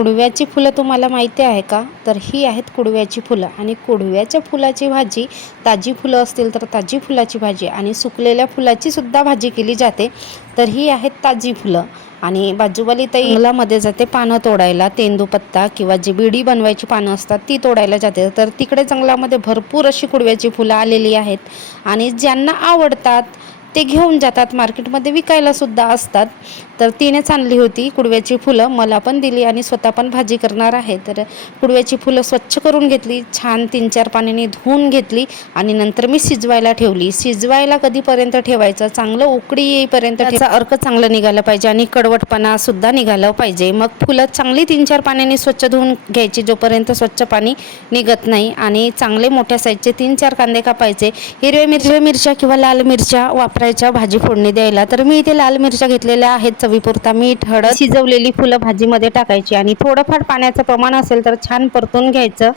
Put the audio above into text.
कुडव्याची फुलं तुम्हाला माहिती आहे का? तर ही आहेत कुडव्याची फुलं आणि कुडव्याच्या फुलाची भाजी, ताजी फुलं असतील तर ताजी फुलाची भाजी आणि सुकलेल्या फुलाची सुद्धा भाजी केली जाते. तर ही आहेत ताजी फुलं आणि बाजूवाली ताई जंगलामध्ये जाते पानं तोडायला, तेंदूपत्ता किंवा जी बिडी बनवायची पानं असतात ती तोडायला जाते. तर तिकडे जंगलामध्ये भरपूर अशी कुडव्याची फुलं आलेली आहेत आणि ज्यांना आवडतात ते घेऊन जातात, मार्केटमध्ये विकायला सुद्धा असतात. तर तिनेच आणली होती कुडव्याची फुलं, मला पण दिली आणि स्वतः पण भाजी करणार आहे. तर कुडव्याची फुलं स्वच्छ करून घेतली, छान 3-4 पाण्याने धुवून घेतली आणि नंतर मी शिजवायला ठेवली. शिजवायला कधीपर्यंत ठेवायचं, चांगलं उकळी येईपर्यंत त्याचा अर्क चांगला निघाला पाहिजे आणि कडवटपणा सुद्धा निघाला पाहिजे. मग फुलं चांगली 3-4 पाण्याने स्वच्छ धुवून घ्यायची, जोपर्यंत स्वच्छ पाणी निघत नाही. आणि चांगले मोठ्या साईजचे 3-4 कांदे कापायचे. हिरव्या मिरच्या किंवा लाल मिरच्या वापरायच्या भाजी फोडणी द्यायला. तर मी इथे लाल मिरच्या घेतलेल्या आहेत, चवीपुरता मीठ, हळद. शिजवलेली फुलं भाजीमध्ये टाकायची आणि थोडंफार पाण्याचं प्रमाण असेल तर छान परतून घ्यायचं.